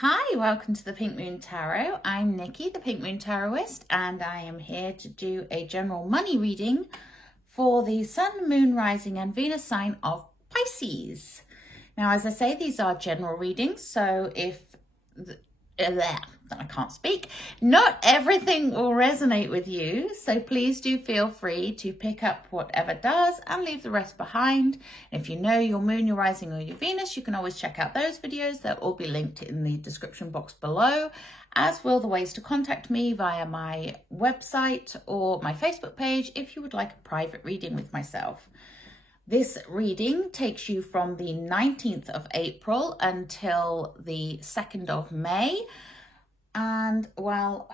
Hi, welcome to the Pink Moon Tarot. I'm Nikki, the Pink Moon Tarotist, and I am here to do a general money reading for the Sun, Moon, Rising and Venus sign of Pisces. Now, as I say, these are general readings, so if I can't speak, not everything will resonate with you, so please do feel free to pick up whatever does and leave the rest behind. If you know your moon, your rising or your Venus, you can always check out those videos. They'll all be linked in the description box below, as will the ways to contact me via my website or my Facebook page if you would like a private reading with myself. This reading takes you from the 19th of April until the 2nd of May. And well,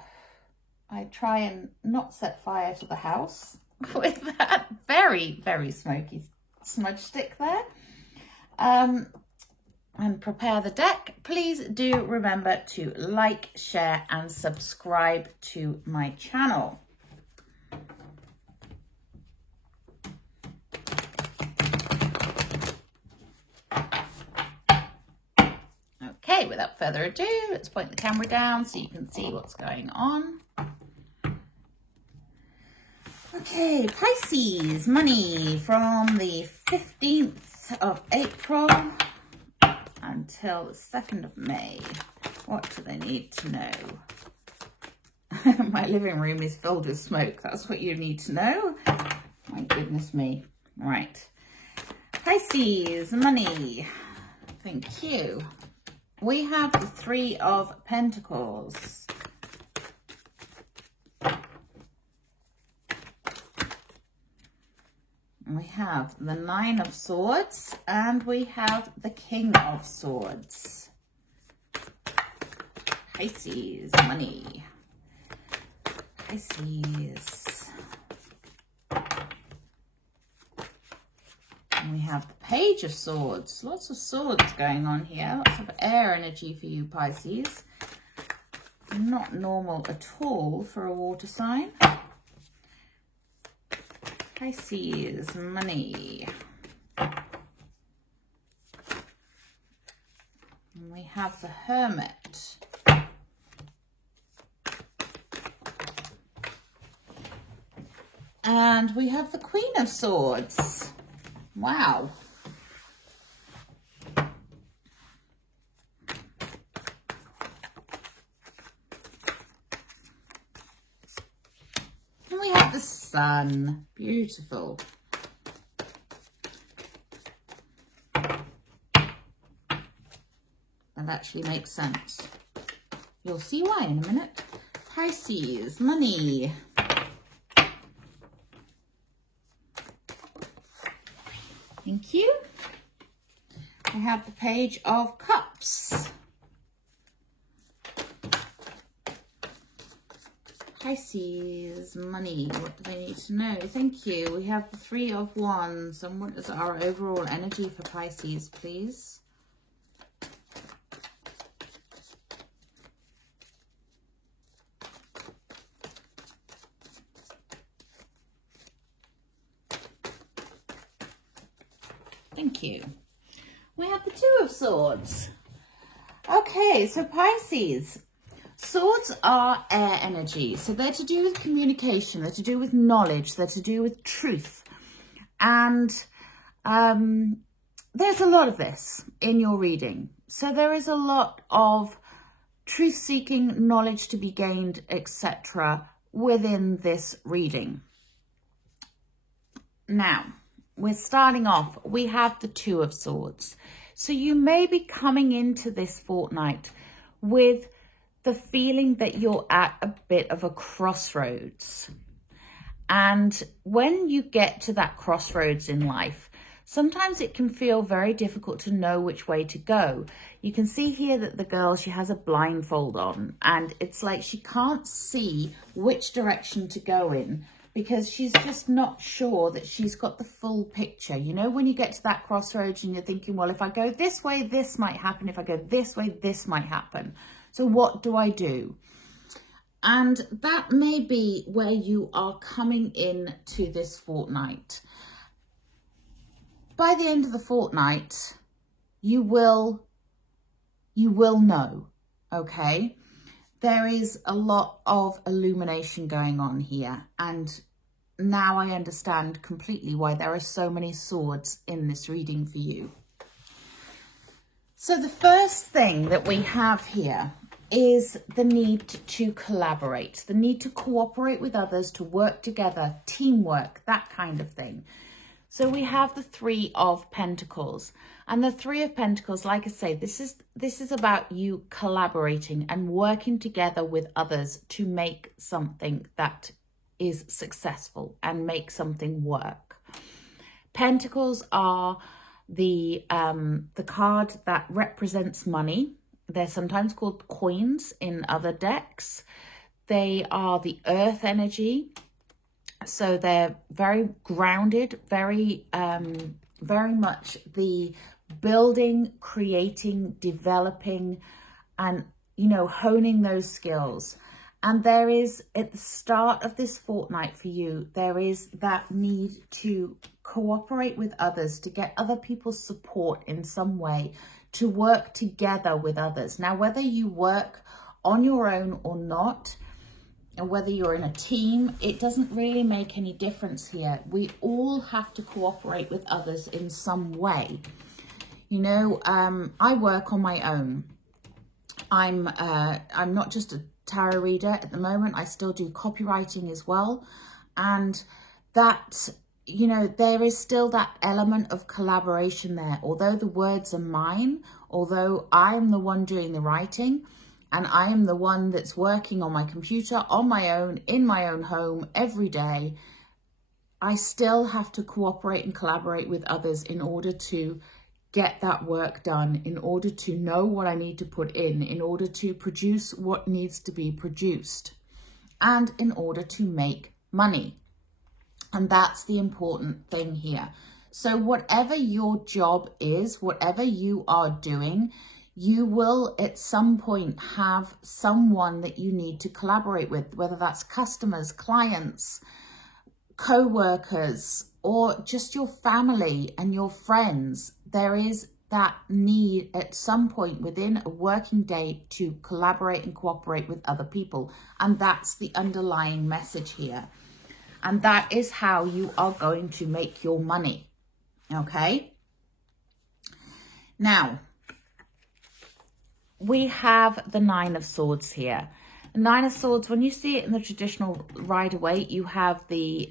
I try and not set fire to the house with that very, very smoky smudge stick there. And prepare the deck. Please do remember to like, share and subscribe to my channel. Okay, without further ado, let's point the camera down so you can see what's going on. Okay, Pisces, money from the 15th of April until the 2nd of May. What do they need to know? My living room is filled with smoke. That's what you need to know. My goodness me. Right. Pisces, money. Thank you. We have the Three of Pentacles. We have the Nine of Swords and we have the King of Swords. Pisces, money. Pisces. And we have the Page of Swords. Lots of swords going on here. Lots of air energy for you, Pisces. Not normal at all for a water sign. Pisces, money. And we have the Hermit. And we have the Queen of Swords. Wow. And we have the Sun. Beautiful. That actually makes sense. You'll see why in a minute. Pisces, money. Thank you. We have the Page of Cups. Pisces, money. What do they need to know? Thank you. We have the Three of Wands. And what is our overall energy for Pisces, please? Thank you. We have the Two of Swords. Okay, so Pisces. Swords are air energy. So they're to do with communication. They're to do with knowledge. They're to do with truth. And there's a lot of this in your reading. So there is a lot of truth-seeking, knowledge to be gained, etc. within this reading. Now, we're starting off, we have the Two of Swords. So you may be coming into this fortnight with the feeling that you're at a bit of a crossroads. And when you get to that crossroads in life, sometimes it can feel very difficult to know which way to go. You can see here that the girl, she has a blindfold on and it's like she can't see which direction to go in, because she's just not sure that she's got the full picture. You know, when you get to that crossroads and you're thinking, well, if I go this way, this might happen. If I go this way, this might happen. So what do I do? And that may be where you are coming in to this fortnight. By the end of the fortnight, you will know. okay? There is a lot of illumination going on here, and now I understand completely why there are so many swords in this reading for you. So the first thing that we have here is the need to collaborate, the need to cooperate with others, to work together, teamwork, that kind of thing. So we have the Three of Pentacles, and the Three of Pentacles, like I say, this is about you collaborating and working together with others to make something that is successful and make something work. Pentacles are the card that represents money. They're sometimes called coins in other decks. They are the earth energy. So they're very grounded, very much the building, creating, developing, and, you know, honing those skills. And there is, at the start of this fortnight for you, there is that need to cooperate with others, to get other people's support in some way, to work together with others. Now, whether you work on your own or not, and whether you're in a team, it doesn't really make any difference here. We all have to cooperate with others in some way. You know, I work on my own. I'm not just a tarot reader at the moment. I still do copywriting as well. And that, you know, there is still that element of collaboration there. Although the words are mine, although I am the one doing the writing, and I am the one that's working on my computer, on my own, in my own home every day, I still have to cooperate and collaborate with others in order to get that work done, in order to know what I need to put in order to produce what needs to be produced, and in order to make money. And that's the important thing here. So whatever your job is, whatever you are doing, you will at some point have someone that you need to collaborate with, whether that's customers, clients, co-workers, or just your family and your friends. There is that need at some point within a working day to collaborate and cooperate with other people. And that's the underlying message here. And that is how you are going to make your money. Okay? Now, we have the Nine of Swords here. The Nine of Swords, when you see it in the traditional Rider-Waite, you have the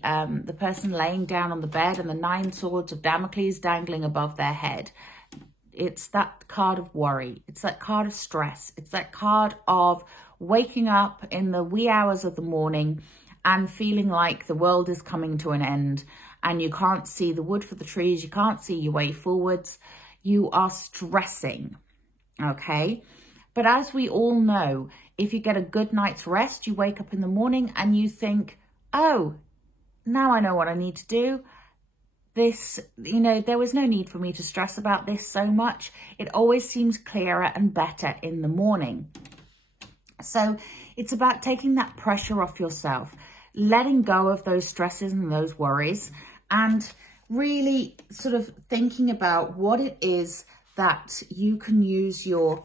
person laying down on the bed and the Nine Swords of Damocles dangling above their head. It's that card of worry. It's that card of stress. It's that card of waking up in the wee hours of the morning and feeling like the world is coming to an end and you can't see the wood for the trees. You can't see your way forwards. You are stressing, okay? But as we all know, if you get a good night's rest, you wake up in the morning and you think, oh, now I know what I need to do. This, you know, there was no need for me to stress about this so much. It always seems clearer and better in the morning. So it's about taking that pressure off yourself, letting go of those stresses and those worries, and really sort of thinking about what it is that you can use your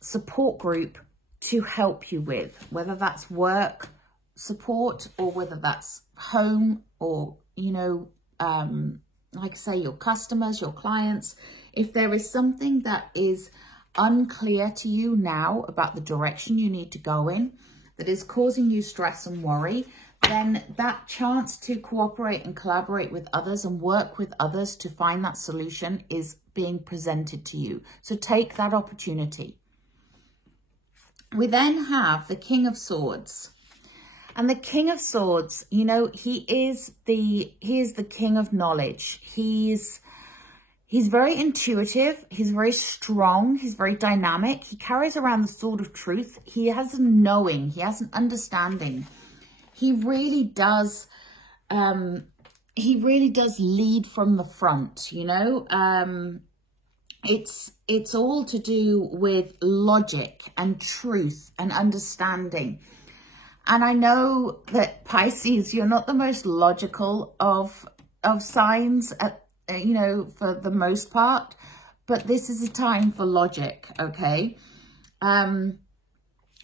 support group to help you with, whether that's work support or whether that's home or, you know, like I say, your customers, your clients. If there is something that is unclear to you now about the direction you need to go in, that is causing you stress and worry, then that chance to cooperate and collaborate with others and work with others to find that solution is being presented to you. So take that opportunity. We then have the King of Swords. And the King of Swords, you know, he is the king of knowledge. He's very intuitive. He's very strong. He's very dynamic. He carries around the sword of truth. He has a knowing. He has an understanding. He really does lead from the front, you know. It's all to do with logic and truth and understanding. And I know that Pisces, you're not the most logical of signs, you know, for the most part, but this is a time for logic, okay?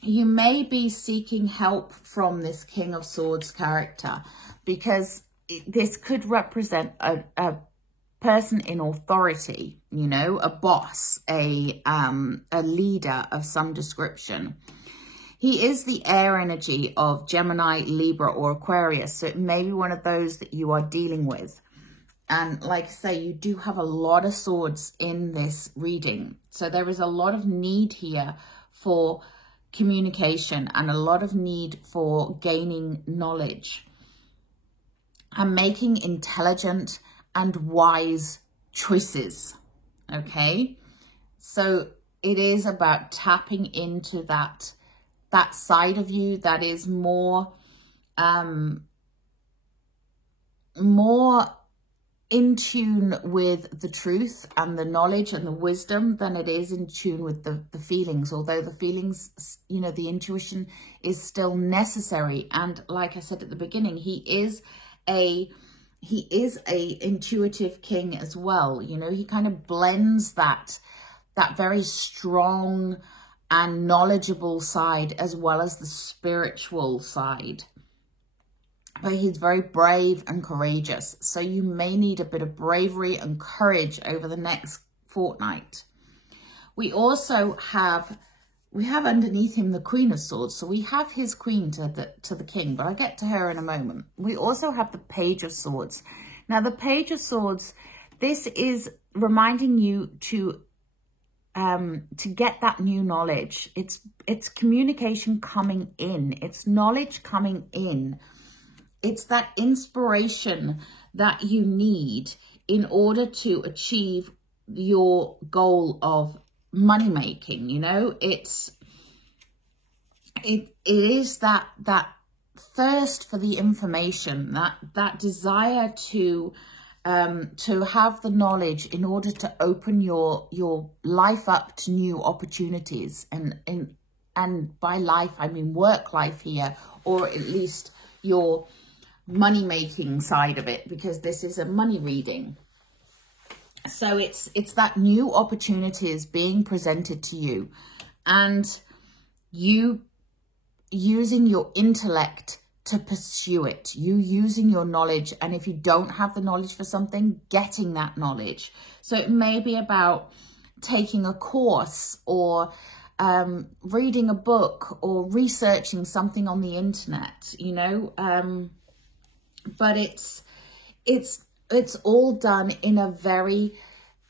you may be seeking help from this King of Swords character, because this could represent a person in authority, you know, a boss, a leader of some description. He is the air energy of Gemini, Libra, or Aquarius. So it may be one of those that you are dealing with. And like I say, you do have a lot of swords in this reading. So there is a lot of need here for communication and a lot of need for gaining knowledge and making intelligent and wise choices. Okay, so it is about tapping into that side of you that is more in tune with the truth and the knowledge and the wisdom than it is in tune with the feelings. Although the feelings, you know, the intuition is still necessary. And like I said at the beginning, he is a intuitive king as well. You know, he kind of blends that very strong and knowledgeable side as well as the spiritual side. But he's very brave and courageous. So you may need a bit of bravery and courage over the next fortnight. We also have, underneath him the Queen of Swords. So we have his queen to the king, but I'll get to her in a moment. We also have the Page of Swords. Now the Page of Swords, this is reminding you to get that new knowledge. It's communication coming in. It's knowledge coming in. It's that inspiration that you need in order to achieve your goal of money making. You know, it is that thirst for the information, that desire to have the knowledge in order to open your life up to new opportunities. And by life, I mean work life here, or at least your money-making side of it, because this is a money reading. So it's that new opportunities being presented to you, and you using your intellect to pursue it, you using your knowledge. And if you don't have the knowledge for something, getting that knowledge. So it may be about taking a course, or reading a book, or researching something on the internet, you know, but it's all done in a very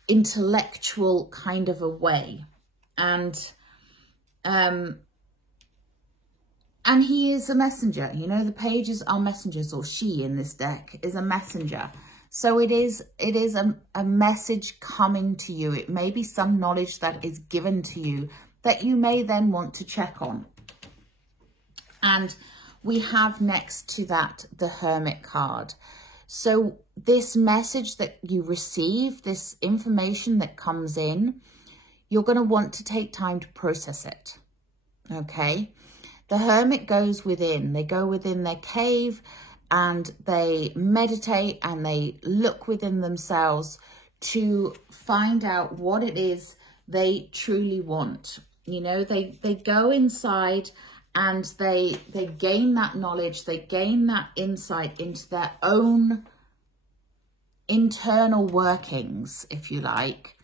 intellectual kind of a way. And he is a messenger. You know, the pages are messengers, or she in this deck is a messenger. So it is a message coming to you. It may be some knowledge that is given to you that you may then want to check on. And we have next to that the Hermit card. So this message that you receive, this information that comes in, you're going to want to take time to process it. Okay? The Hermit goes within. They go within their cave and they meditate and they look within themselves to find out what it is they truly want. You know, they go inside and they gain that knowledge, they gain that insight into their own internal workings, if you like,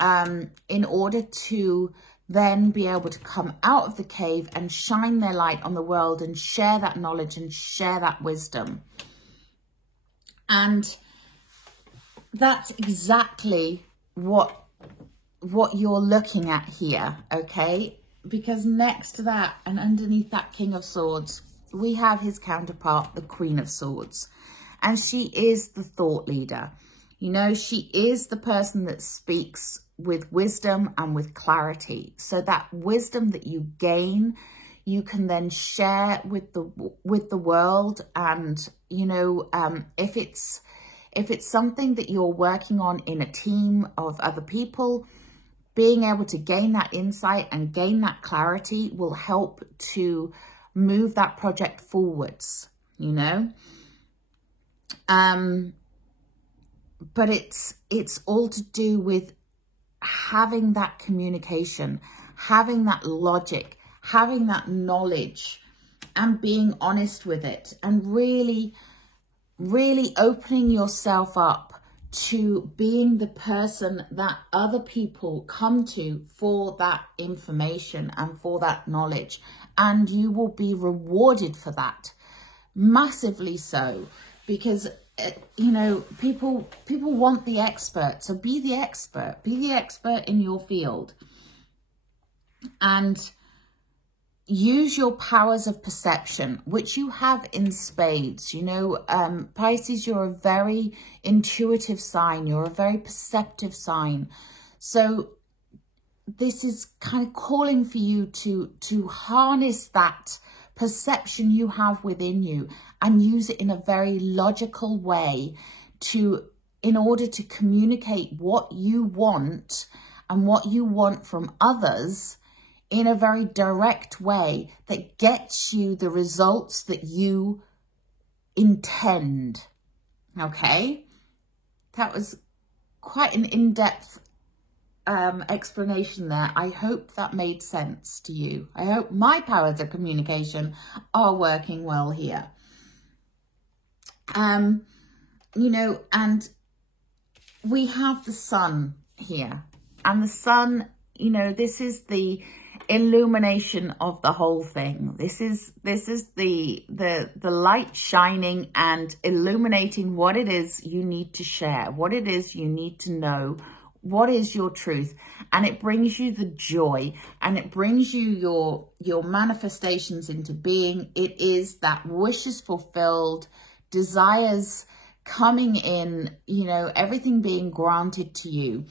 in order to then be able to come out of the cave and shine their light on the world and share that knowledge and share that wisdom. And that's exactly what you're looking at here, okay? Because next to that and underneath that King of Swords, we have his counterpart, the Queen of Swords. And she is the thought leader. You know, she is the person that speaks with wisdom and with clarity. So that wisdom that you gain, you can then share with the world. And, you know, if it's something that you're working on in a team of other people, being able to gain that insight and gain that clarity will help to move that project forwards, you know. But it's all to do with having that communication, having that logic, having that knowledge and being honest with it, and really opening yourself up to being the person that other people come to for that information and for that knowledge. And you will be rewarded for that, massively so, because you know, people want the expert. So be the expert in your field, and use your powers of perception, which you have in spades. You know, Pisces, you're a very intuitive sign. You're a very perceptive sign. So this is kind of calling for you to harness that perception you have within you and use it in a very logical way in order to communicate what you want and what you want from others in a very direct way that gets you the results that you intend. Okay? That was quite an in-depth explanation there. I hope that made sense to you. I hope my powers of communication are working well here. You know, and we have the sun here, and the sun, you know, this is the illumination of the whole thing. This is the light shining and illuminating what it is you need to share, what it is you need to know, what is your truth. And it brings you the joy, and it brings you your manifestations into being. It is that wishes fulfilled, desires coming in, you know, everything being granted to you.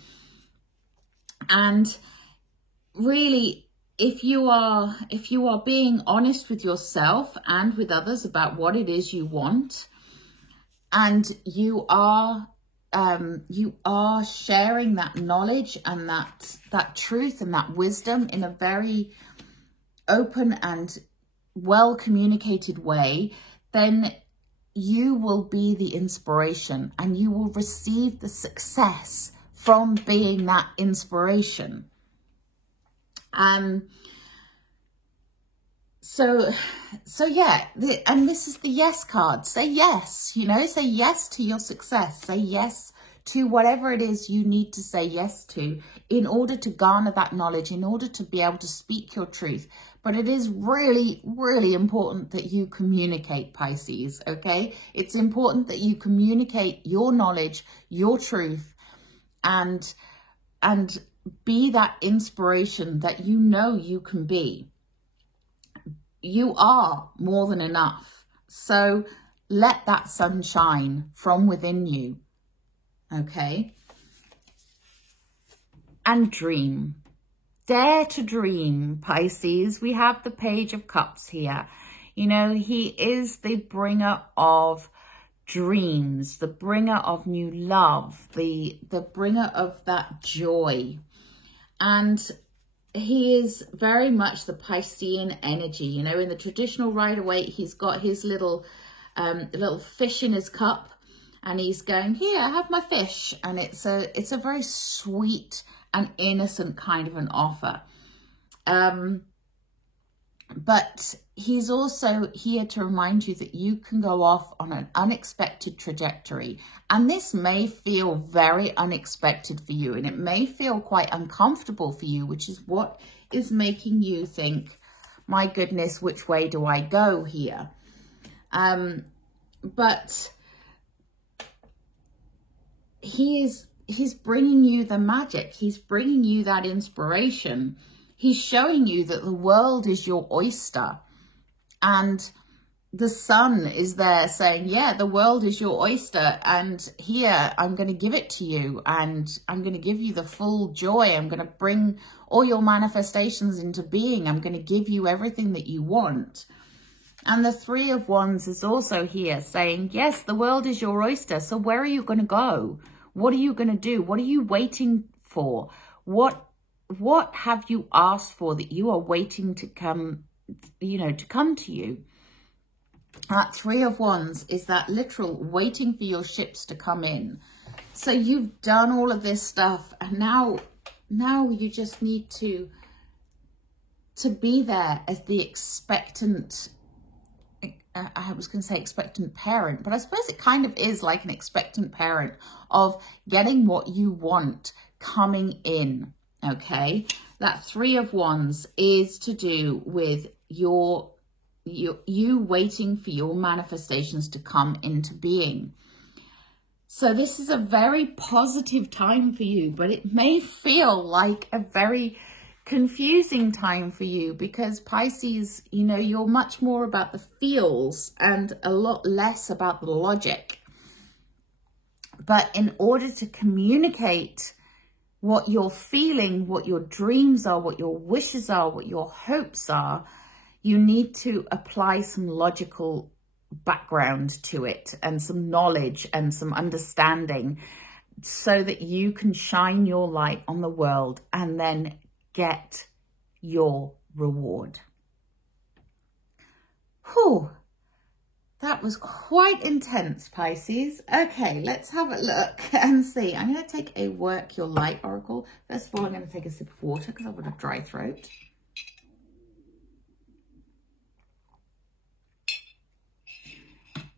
And really, if you are being honest with yourself and with others about what it is you want, and you are sharing that knowledge and that truth and that wisdom in a very open and well communicated way, then you will be the inspiration, and you will receive the success from being that inspiration. So yeah, and this is the yes card. Say yes, you know, say yes to your success. Say yes to whatever it is you need to say yes to in order to garner that knowledge, in order to be able to speak your truth. But it is really, really important that you communicate, Pisces, okay? It's important that you communicate your knowledge, your truth, and be that inspiration that you know you can be. You are more than enough. So let that sun shine from within you. Okay? And dream. Dare to dream, Pisces. We have the Page of Cups here. You know, he is the bringer of dreams, the bringer of new love, the bringer of that joy. And he is very much the Piscean energy. You know, in the traditional Rider-Waite, he's got his little fish in his cup, and he's going, here, have my fish. And it's a very sweet and innocent kind of an offer. But he's also here to remind you that you can go off on an unexpected trajectory. And this may feel very unexpected for you, and it may feel quite uncomfortable for you, which is what is making you think, my goodness, which way do I go here? But he's bringing you the magic. He's bringing you that inspiration. He's showing you that the world is your oyster, and the sun is there saying, yeah, the world is your oyster, and here I'm going to give it to you, and I'm going to give you the full joy. I'm going to bring all your manifestations into being. I'm going to give you everything that you want. And the Three of Wands is also here saying, yes, the world is your oyster. So where are you going to go? What are you going to do? What are you waiting for? What have you asked for that you are waiting to come, you know, to come to you? That Three of Wands is that literal waiting for your ships to come in. So you've done all of this stuff, and now you just need to to be there as the expectant, I was going to say expectant parent, but I suppose it kind of is like an expectant parent of getting what you want coming in, okay? That Three of Wands is to do with you waiting for your manifestations to come into being. So this is a very positive time for you, but it may feel like a very confusing time for you because Pisces, you know, you're much more about the feels and a lot less about the logic. But in order to communicate what you're feeling, what your dreams are, what your wishes are, what your hopes are, you need to apply some logical background to it and some knowledge and some understanding so that you can shine your light on the world and then get your reward. Whew, that was quite intense, Pisces. Okay, let's have a look and see. I'm going to take a Work Your Light Oracle. First of all, I'm going to take a sip of water because I've got a dry throat.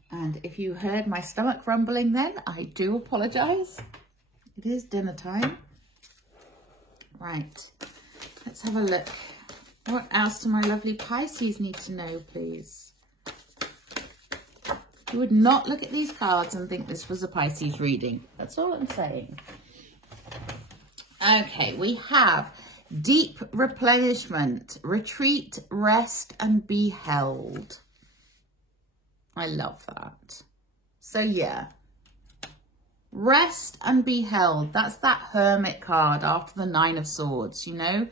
And if you heard my stomach rumbling then, I do apologise. It is dinner time. Right, let's have a look. What else do my lovely Pisces need to know, please? You would not look at these cards and think this was a Pisces reading. That's all I'm saying. Okay, we have deep replenishment, retreat, rest, and be held. I love that. So yeah, rest and be held. That's that Hermit card after the Nine of Swords, you know.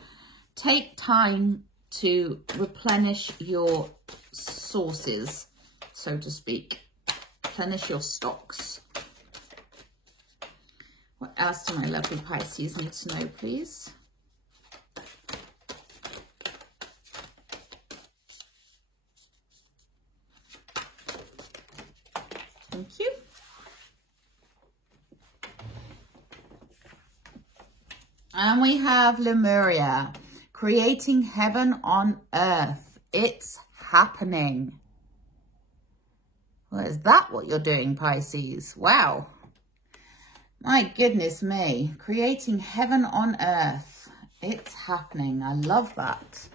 Take time to replenish your sources, so to speak. Replenish your stocks. What else do my lovely Pisces need to know, please? Thank you. And we have Lemuria, creating heaven on earth. It's happening. Well, is that what you're doing, Pisces? Wow. My goodness me. Creating heaven on earth. It's happening. I love that.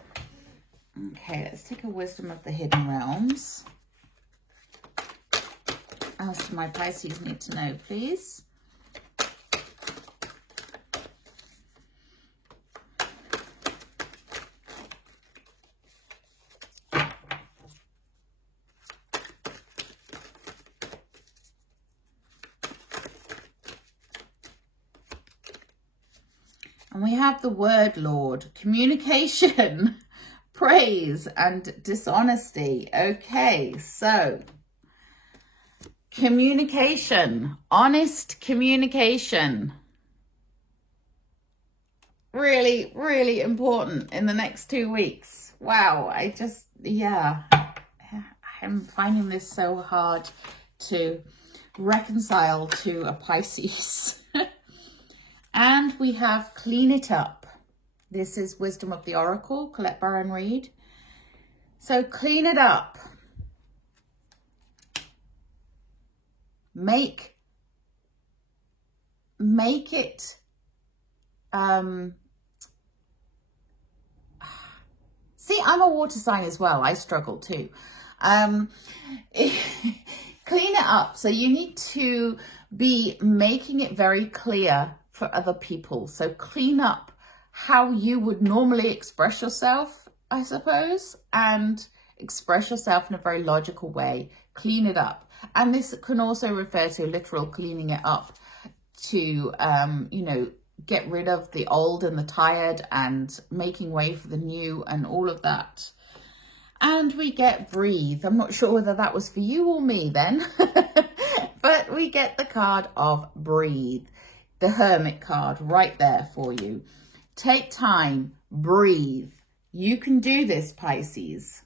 Okay, let's take a Wisdom of the Hidden Realms. What else do my Pisces need to know, please? And we have the Word Lord, communication, praise, and dishonesty. Okay, so communication, honest communication. Really, really important in the next 2 weeks. Wow, yeah, I'm finding this so hard to reconcile to a Pisces. And we have Clean It Up. This is Wisdom of the Oracle, Colette Baron Reid. So clean it up. Make it, see, I'm a water sign as well. I struggle too. Clean it up. So you need to be making it very clear for other people. So clean up how you would normally express yourself, I suppose, and express yourself in a very logical way. Clean it up. And this can also refer to literal cleaning it up to, you know, get rid of the old and the tired and making way for the new and all of that. And we get Breathe. I'm not sure whether that was for you or me then, but we get the card of Breathe. The Hermit card right there for you. Take time, breathe. You can do this, Pisces.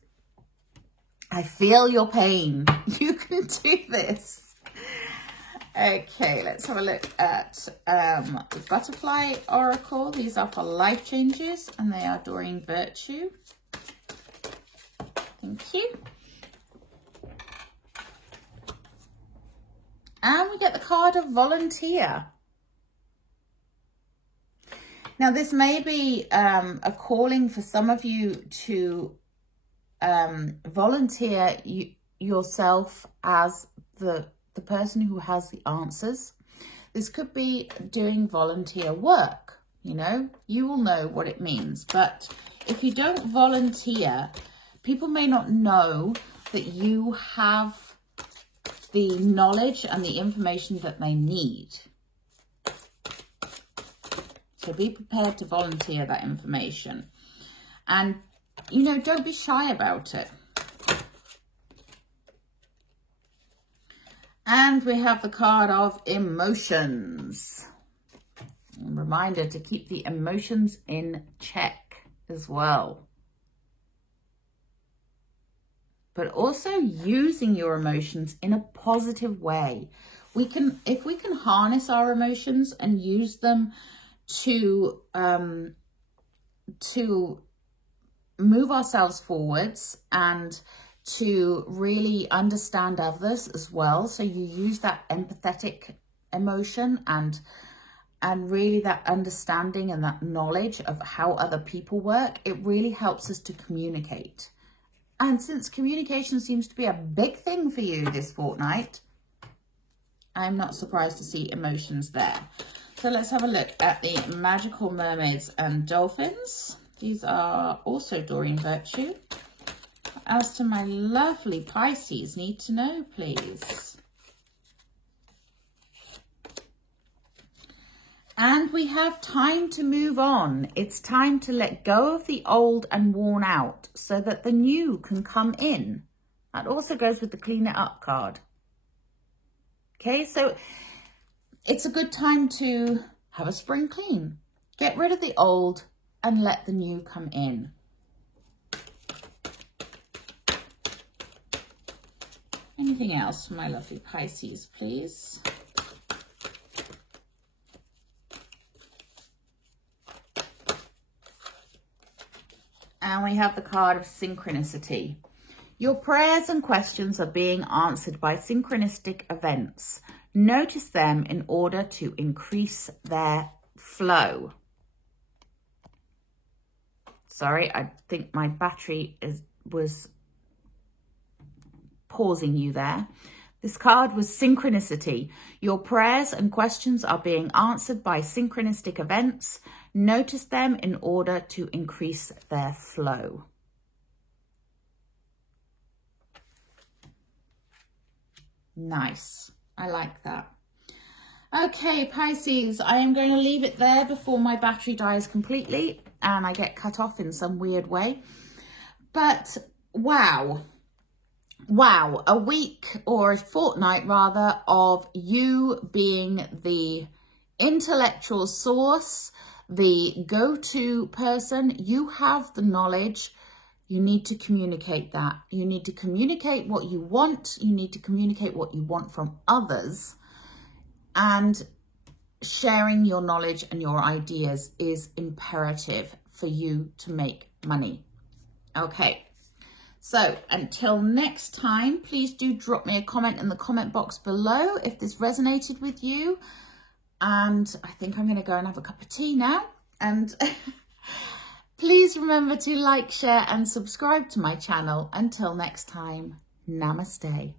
I feel your pain. You can do this. Okay, let's have a look at the Butterfly Oracle. These are for life changes and they are Doreen Virtue. Thank you. And we get the card of volunteer. Now, this may be a calling for some of you to volunteer yourself as the person who has the answers. This could be doing volunteer work, you know. You will know what it means. But if you don't volunteer, people may not know that you have the knowledge and the information that they need. So be prepared to volunteer that information. And, you know, don't be shy about it. And we have the card of emotions. A reminder to keep the emotions in check as well. But also using your emotions in a positive way. If we can harness our emotions and use them to move ourselves forwards and to really understand others as well. So you use that empathetic emotion and really that understanding and that knowledge of how other people work. It really helps us to communicate. And since communication seems to be a big thing for you this fortnight, I'm not surprised to see emotions there. So let's have a look at the Magical Mermaids and Dolphins. These are also Doreen Virtue. As to my lovely Pisces, need to know, please. And we have time to move on. It's time to let go of the old and worn out so that the new can come in. That also goes with the Clean It Up card. Okay, so it's a good time to have a spring clean. Get rid of the old and let the new come in. Anything else for my lovely Pisces, please? And we have the card of synchronicity. Your prayers and questions are being answered by synchronistic events. Notice them in order to increase their flow. Sorry, I think my battery was pausing you there. This card was synchronicity. Your prayers and questions are being answered by synchronistic events. Notice them in order to increase their flow. Nice. I like that. Okay, Pisces, I am going to leave it there before my battery dies completely and I get cut off in some weird way. But wow. Wow, a week or a fortnight rather of you being the intellectual source, the go-to person. You have the knowledge. You need to communicate that. You need to communicate what you want. You need to communicate what you want from others. And sharing your knowledge and your ideas is imperative for you to make money. Okay. So until next time, please do drop me a comment in the comment box below if this resonated with you. And I think I'm going to go and have a cup of tea now. And please remember to like, share and subscribe to my channel. Until next time, namaste.